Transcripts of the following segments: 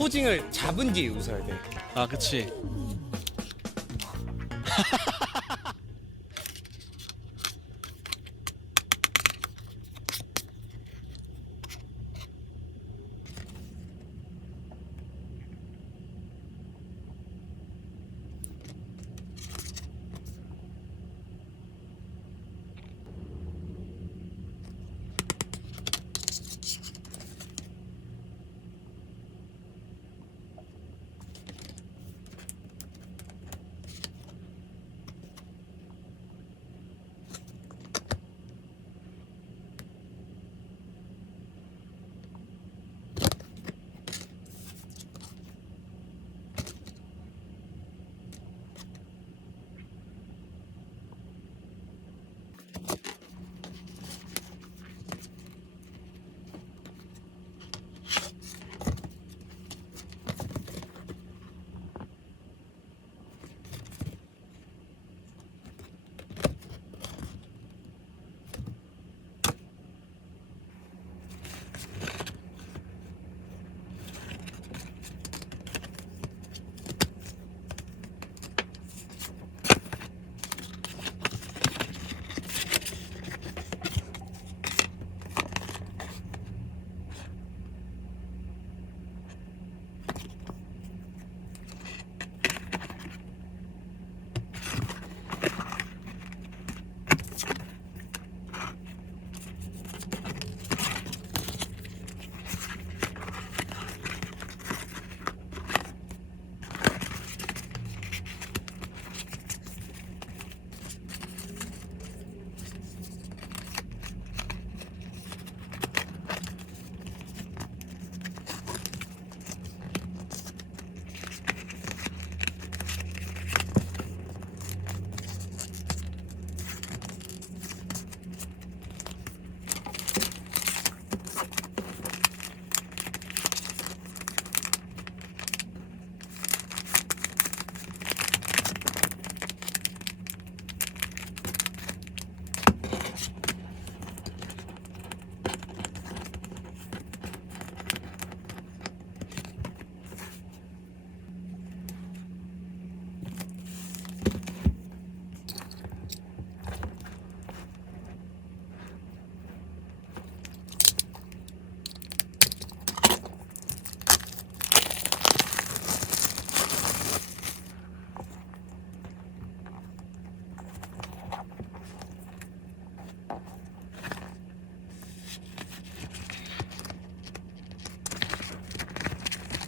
포징을 잡은 뒤에 웃어야 돼. 아 그치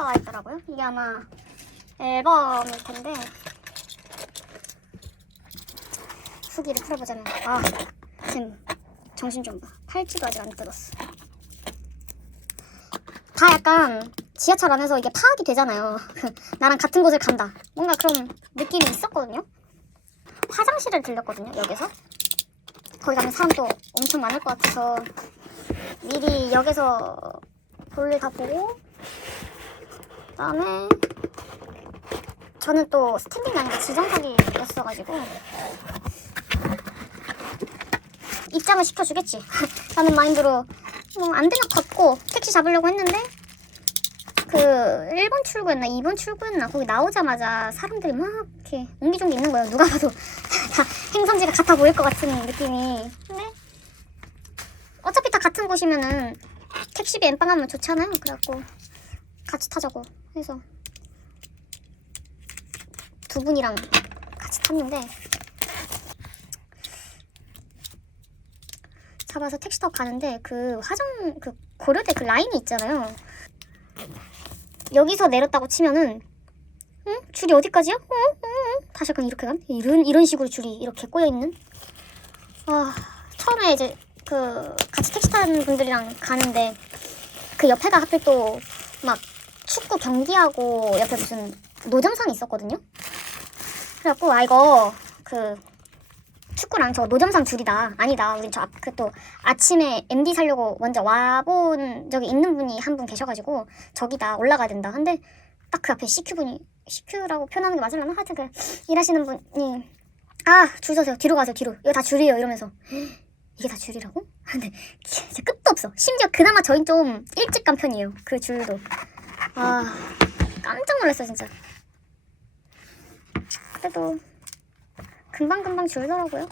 박스가 와 있더라고요. 이게 아마 앨범일 텐데 후기를 풀어보자면 아 지금 정신 좀 봐. 팔찌도 아직 안 뜯었어. 다 약간 지하철 안에서 이게 파악이 되잖아요. 나랑 같은 곳을 간다. 뭔가 그런 느낌이 있었거든요. 화장실을 들렸거든요. 여기서 거기 가면 사람도 엄청 많을 것 같아서 미리 역에서 볼일 다 보고 그다음에 저는 또 스탠딩이 아니라 지정석이었어가지고 입장을 시켜주겠지. 라는 마인드로 뭐 안 되면 걷고 택시 잡으려고 했는데 그 1번 출구였나? 2번 출구였나? 거기 나오자마자 사람들이 막 이렇게 옹기종기 있는 거예요. 누가 봐도 다 행성지가 같아 보일 것 같은 느낌이. 근데 어차피 다 같은 곳이면은 택시비 엠빵하면 좋잖아요? 그래갖고 같이 타자고 해서 두 분이랑 같이 탔는데 잡아서 택시 타고 가는데 그 화정 그 고려대 그 라인이 있잖아요. 여기서 내렸다고 치면은 응? 줄이 어디까지야? 어? 어? 어? 다시 약간 이렇게 간? 이런 이런 식으로 줄이 이렇게 꼬여 있는. 아 처음에 이제 그 같이 택시 타는 분들이랑 가는데 그 옆에가 하필 또 막 축구 경기하고 옆에 무슨 노점상이 있었거든요. 그래갖고 아 이거 그 축구랑 저 노점상 줄이다. 아니다. 우린 저그또 아침에 MD 살려고 먼저 와본 적이 있는 분이 한 분 계셔가지고 저기다 올라가야 된다. 근데 딱 그 앞에 CQ 분이 CQ라고 표현하는 게 맞을라나? 하여튼 그 일하시는 분이 아 줄 서세요. 뒤로 가세요. 뒤로. 이거 다 줄이에요. 이러면서 이게 다 줄이라고? 근데 진짜 끝도 없어. 심지어 그나마 저희 좀 일찍 간 편이에요. 그 줄도. 아 깜짝 놀랐어 진짜. 그래도 금방금방 줄더라고요.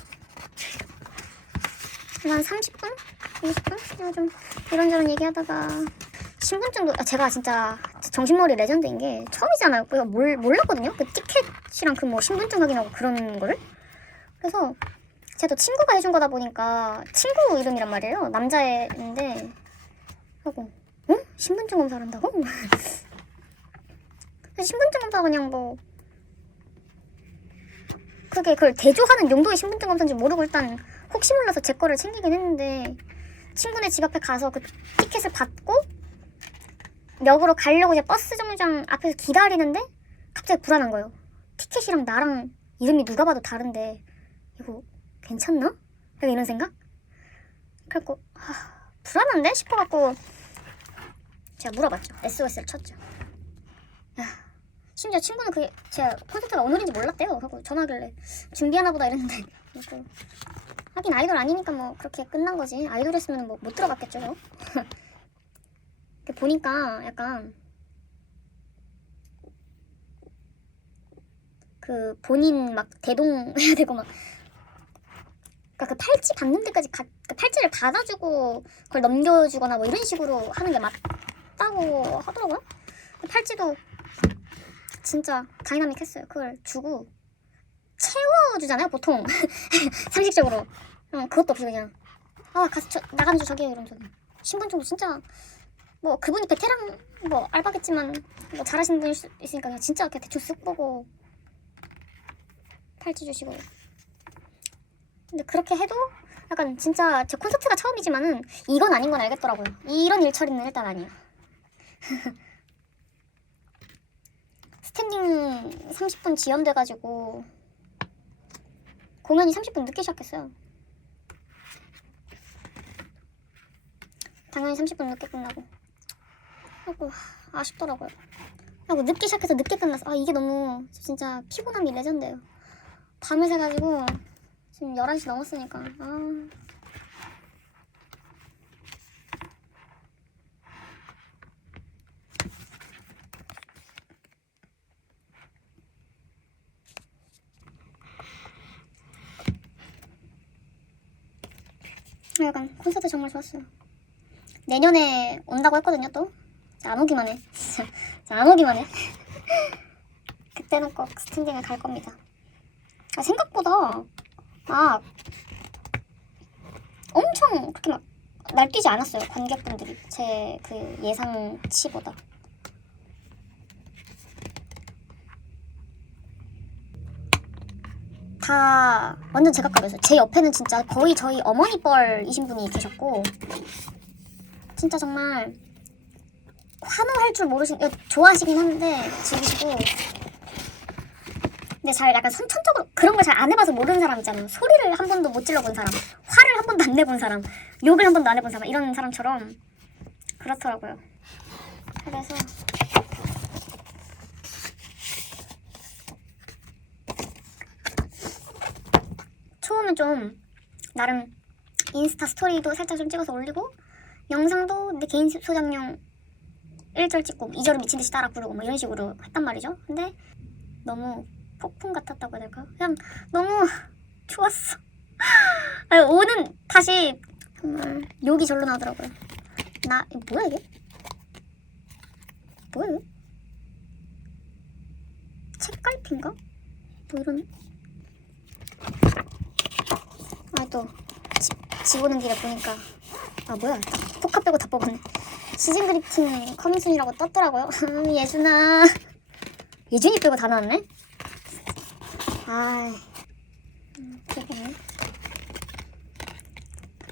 한 30분? 20분? 그냥 좀 이런저런 얘기하다가 신분증도 아, 제가 진짜 정신머리 레전드인 게 처음이잖아요. 몰, 몰랐거든요. 그 티켓이랑 그 뭐 신분증 확인하고 그런 거를. 그래서 제가 또 친구가 해준 거다 보니까 친구 이름이란 말이에요. 남자애인데 하고 어? 신분증 검사를 한다고? 신분증 검사 그냥 뭐 그게 그걸 대조하는 용도의 신분증 검사인지 모르고 일단 혹시 몰라서 제 거를 챙기긴 했는데 친구네 집 앞에 가서 그 티켓을 받고 역으로 가려고 이제 버스 정류장 앞에서 기다리는데 갑자기 불안한 거예요. 티켓이랑 나랑 이름이 누가 봐도 다른데 이거 괜찮나? 이런 생각? 그래갖고 하, 불안한데 싶어갖고 제가 물어봤죠. SOS를 쳤죠. 야, 심지어 친구는 그게 제가 콘서트가 오늘인지 몰랐대요. 하고 전화하길래 준비하나 보다 이랬는데 그리고 하긴 아이돌 아니니까 뭐 그렇게 끝난 거지. 아이돌이었으면 뭐 못 들어갔겠죠. 뭐. 보니까 약간 그 본인 막 대동 해야 되고 막 그러니까 그 팔찌 받는 데까지 가, 그 팔찌를 받아주고 그걸 넘겨주거나 뭐 이런 식으로 하는 게 맞 다고 하더라고요. 그 팔찌도 진짜 다이나믹했어요. 그걸 주고 채워주잖아요, 보통 상식적으로. 어, 그것도 없이 그냥 아 가서 저, 나가는 중 저기요 이러면서 신분증도 진짜 뭐 그분이 베테랑 뭐 알바겠지만 뭐 잘하시는 분일 수 있으니까 그냥 진짜 그냥 대충 쓱 보고 팔찌 주시고 근데 그렇게 해도 약간 진짜 제 콘서트가 처음이지만은 이건 아닌 건 알겠더라고요. 이런 일처리는 일단 아니에요. 스탠딩 30분 지연돼가지고 공연이 30분 늦게 시작했어요. 당연히 30분 늦게 끝나고. 하고 아쉽더라고요. 하고 늦게 시작해서 늦게 끝났어. 아 이게 너무 진짜 피곤함이 레전드예요. 밤을 새가지고 지금 11시 넘었으니까 아 약간 콘서트 정말 좋았어요. 내년에 온다고 했거든요 또. 오기만 해. 오기만 해. 그때는 꼭 스탠딩을 갈 겁니다. 아, 생각보다 막 엄청 그렇게 막 날뛰지 않았어요 관객분들이 제 그 예상치보다 다 완전 제각각이었어요. 제 옆에는 진짜 거의 저희 어머니 뻘이신 분이 계셨고 진짜 정말 환호할 줄 모르신 예, 좋아하시긴 하는데 즐기시고 근데 잘 약간 선천적으로 그런 걸 잘 안 해봐서 모르는 사람 있잖아요. 소리를 한 번도 못 질러본 사람, 화를 한 번도 안 내본 사람, 욕을 한 번도 안 해본 사람 이런 사람처럼 그렇더라고요. 그래서 처음은 좀 나름 인스타 스토리도 살짝 좀 찍어서 올리고 영상도 내 개인 소장용 1절 찍고 2절은 미친 듯이 따라 부르고 뭐 이런 식으로 했단 말이죠. 근데 너무 폭풍 같았다고 해야 될까? 그냥 너무 좋았어. 아니, 오는 다시 정말 욕이 절로 나더라고요. 나 이거 뭐야 이게? 뭐야 이게? 책갈피인가? 뭐 이런 아또 집 오는 길에 보니까 아 뭐야. 딱 포카 빼고 다 뽑았네. 시즌 그리팅 커밍순이라고 떴더라고요. 예준아. 예준이 빼고 다 나왔네? 음, 그거네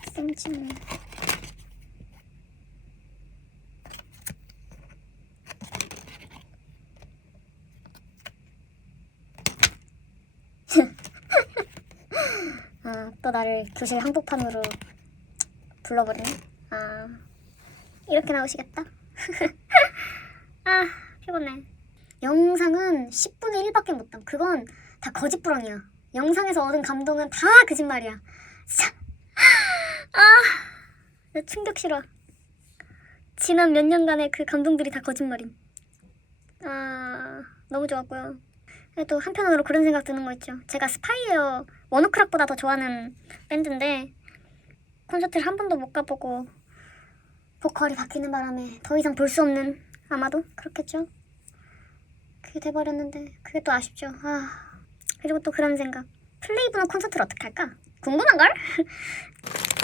학생증 아, 또 나를 교실 한복판으로 불러버리네. 아, 이렇게 나오시겠다. 아, 피곤해. 영상은 10분의 1밖에 못 담. 그건 다 거짓부렁이야. 영상에서 얻은 감동은 다 거짓말이야. 진짜. 아, 나 충격 싫어. 지난 몇 년간의 그 감동들이 다 거짓말임. 아, 너무 좋았고요. 또 한편으로 그런 생각 드는 거 있죠. 제가 스파이어 원오크락보다 더 좋아하는 밴드인데 콘서트를 한 번도 못 가보고 보컬이 바뀌는 바람에 더 이상 볼 수 없는 아마도 그렇겠죠. 그게 돼버렸는데 그게 또 아쉽죠. 아 그리고 또 그런 생각. 플레이브는 콘서트를 어떻게 할까? 궁금한 걸?